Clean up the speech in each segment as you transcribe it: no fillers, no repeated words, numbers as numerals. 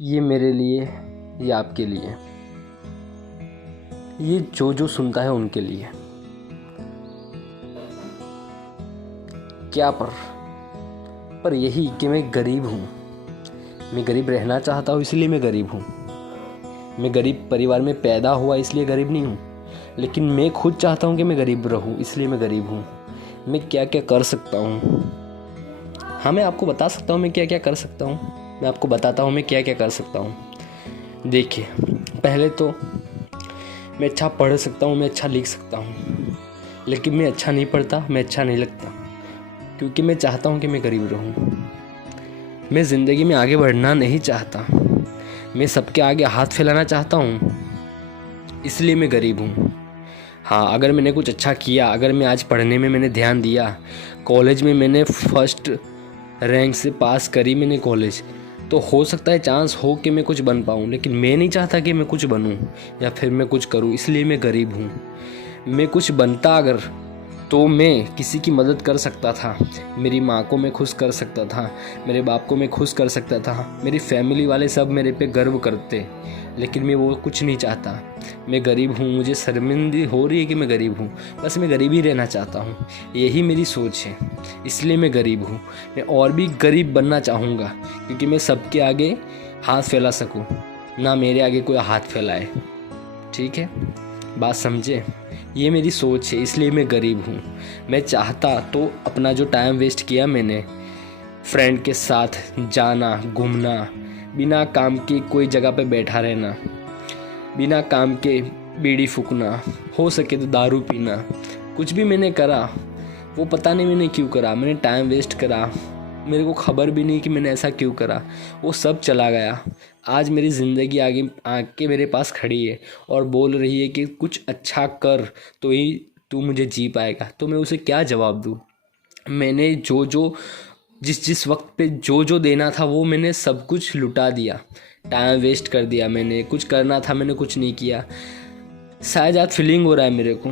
ये मेरे लिए, ये आपके लिए, ये जो सुनता है उनके लिए। क्या पर यही कि मैं गरीब हूँ। मैं गरीब रहना चाहता हूँ, इसलिए मैं गरीब हूँ। मैं गरीब परिवार में पैदा हुआ, इसलिए गरीब नहीं हूँ। लेकिन मैं खुद चाहता हूँ कि मैं गरीब रहूँ, इसलिए मैं गरीब हूँ। मैं क्या क्या कर सकता हूँ? हाँ, मैं आपको बता सकता हूँ मैं क्या क्या कर सकता हूँ। मैं आपको बताता हूँ मैं क्या क्या कर सकता हूँ। देखिए, पहले तो मैं अच्छा पढ़ सकता हूँ, मैं अच्छा लिख सकता हूँ। लेकिन मैं अच्छा नहीं पढ़ता, मैं अच्छा नहीं लगता, क्योंकि मैं चाहता हूँ कि मैं गरीब रहूँ। मैं ज़िंदगी में आगे बढ़ना नहीं चाहता। मैं सबके आगे हाथ फैलाना चाहता हूँ, इसलिए मैं गरीब हूँ। हाँ, अगर मैंने कुछ अच्छा किया, अगर मैं आज पढ़ने में मैंने ध्यान दिया, कॉलेज में मैंने फर्स्ट रैंक से पास करी मैंने कॉलेज, तो हो सकता है चांस हो कि मैं कुछ बन पाऊँ। लेकिन मैं नहीं चाहता कि मैं कुछ बनूँ या फिर मैं कुछ करूँ, इसलिए मैं गरीब हूँ। मैं कुछ बनता अगर, तो मैं किसी की मदद कर सकता था। मेरी माँ को मैं खुश कर सकता था, मेरे बाप को मैं खुश कर सकता था, मेरी फैमिली वाले सब मेरे पे गर्व करते। लेकिन मैं वो कुछ नहीं चाहता। मैं गरीब हूँ, मुझे शर्मिंदगी हो रही है कि मैं गरीब हूँ। बस मैं गरीब ही रहना चाहता हूँ, यही मेरी सोच है, इसलिए मैं गरीब हूँ। मैं और भी गरीब बनना चाहूँगा, क्योंकि मैं सबके आगे हाथ फैला सकूँ, ना मेरे आगे कोई हाथ फैलाए। ठीक है, बात समझे? ये मेरी सोच है, इसलिए मैं गरीब हूँ। मैं चाहता तो अपना जो टाइम वेस्ट किया मैंने फ्रेंड के साथ जाना, घूमना, बिना काम के कोई जगह पे बैठा रहना, बिना काम के बीड़ी फूकना, हो सके तो दारू पीना, कुछ भी मैंने करा, वो पता नहीं मैंने क्यों करा। मैंने टाइम वेस्ट करा, मेरे को खबर भी नहीं कि मैंने ऐसा क्यों करा। वो सब चला गया। आज मेरी ज़िंदगी आगे आके मेरे पास खड़ी है और बोल रही है कि कुछ अच्छा कर तो ही तू मुझे जी पाएगा। तो मैं उसे क्या जवाब दूँ? मैंने जो जिस वक्त पे जो देना था वो मैंने सब कुछ लुटा दिया। टाइम वेस्ट कर दिया मैंने, कुछ करना था मैंने कुछ नहीं किया। शायद आज फीलिंग हो रहा है मेरे को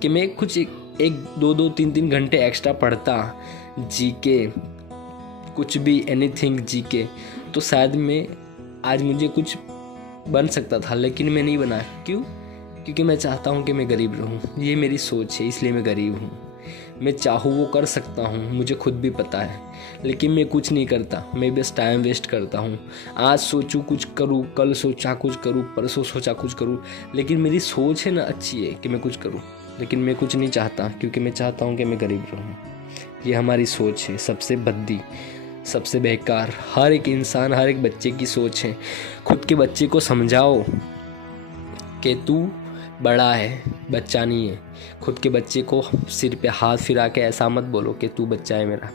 कि मैं कुछ एक दो दो तीन तीन घंटे एक्स्ट्रा पढ़ता, जी के कुछ भी एनीथिंग जी के, तो शायद मैं आज मुझे कुछ बन सकता था। लेकिन मैं नहीं बना। क्यों? क्योंकि मैं चाहता हूँ कि मैं गरीब रहूँ। ये मेरी सोच है, इसलिए मैं गरीब हूँ। मैं चाहूँ वो कर सकता हूँ, मुझे खुद भी पता है, लेकिन मैं कुछ नहीं करता। मैं बस टाइम वेस्ट करता हूँ। आज सोचूँ कुछ करूँ, कल सोचा कुछ करूँ, परसों सोचा कुछ करूँ, लेकिन मेरी सोच है ना अच्छी है कि मैं कुछ करूँ, लेकिन मैं कुछ नहीं चाहता, क्योंकि मैं चाहता हूँ कि मैं गरीब रहूँ। ये हमारी सोच है, सबसे भद्दी, सबसे बेकार। हर एक इंसान, हर एक बच्चे की सोच है। खुद के बच्चे को समझाओ कि तू बड़ा है, बच्चा नहीं है। खुद के बच्चे को सिर पे हाथ फिरा के ऐसा मत बोलो कि तू बच्चा है मेरा।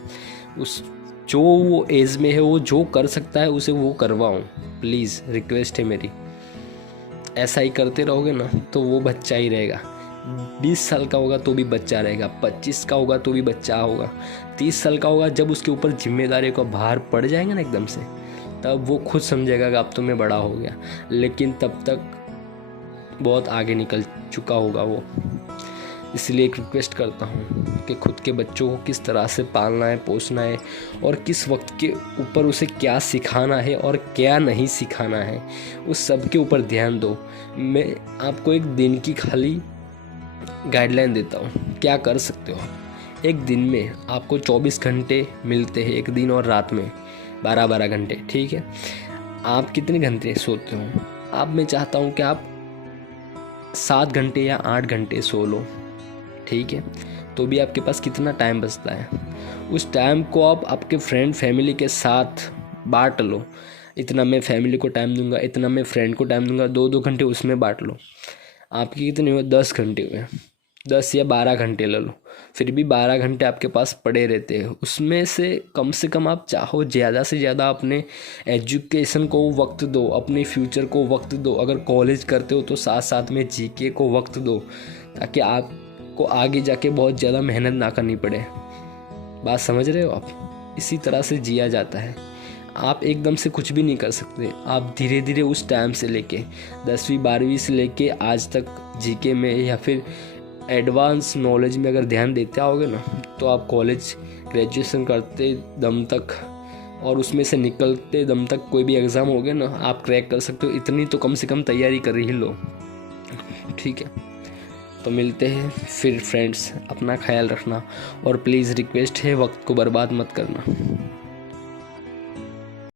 उस जो वो एज में है, वो जो कर सकता है उसे वो करवाओ। प्लीज़ रिक्वेस्ट है मेरी। ऐसा ही करते रहोगे ना तो वो बच्चा ही रहेगा। 20 साल का होगा तो भी बच्चा रहेगा, 25 का होगा तो भी बच्चा होगा, 30 साल का होगा, जब उसके ऊपर जिम्मेदारी का भार पड़ जाएगा ना एकदम से, तब वो खुद समझेगा कि अब तो मैं बड़ा हो गया। लेकिन तब तक बहुत आगे निकल चुका होगा वो। इसलिए एक रिक्वेस्ट करता हूँ कि खुद के बच्चों को किस तरह से पालना है, पोसना है, और किस वक्त के ऊपर उसे क्या सिखाना है और क्या नहीं सिखाना है, उस सब के ऊपर ध्यान दो। मैं आपको एक दिन की खाली गाइडलाइन देता हूँ, क्या कर सकते हो। एक दिन में आपको 24 घंटे मिलते हैं, एक दिन और रात में 12-12 घंटे। ठीक है, आप कितने घंटे सोते हो? आप मैं चाहता हूँ कि आप 7 घंटे या 8 घंटे सो लो। ठीक है, तो भी आपके पास कितना टाइम बचता है? उस टाइम को आप आपके फ्रेंड फैमिली के साथ बांट लो। इतना मैं फैमिली को टाइम दूंगा, इतना मैं फ्रेंड को टाइम दूंगा, 2-2 घंटे उसमें बांट लो। आपके कितने हुए? 10 घंटे हुए। 10 या 12 घंटे ले लो, फिर भी 12 घंटे आपके पास पड़े रहते हैं। उसमें से कम आप चाहो ज़्यादा से ज़्यादा अपने एजुकेशन को वक्त दो, अपने फ्यूचर को वक्त दो। अगर कॉलेज करते हो तो साथ साथ में जीके को वक्त दो, ताकि आपको आगे जाके बहुत ज़्यादा मेहनत ना करनी पड़े। बात समझ रहे हो आप? इसी तरह से जिया जाता है। आप एकदम से कुछ भी नहीं कर सकते। आप धीरे धीरे उस टाइम से लेके 10वीं 12वीं से लेके आज तक जीके में या फिर एडवांस नॉलेज में अगर ध्यान देते आओगे ना, तो आप कॉलेज ग्रेजुएशन करते दम तक और उसमें से निकलते दम तक कोई भी एग्ज़ाम हो गया ना, आप क्रैक कर सकते हो। इतनी तो कम से कम तैयारी कर ही लो, ठीक है। तो मिलते हैं फिर फ्रेंड्स, अपना ख्याल रखना और प्लीज़ रिक्वेस्ट है, वक्त को बर्बाद मत करना।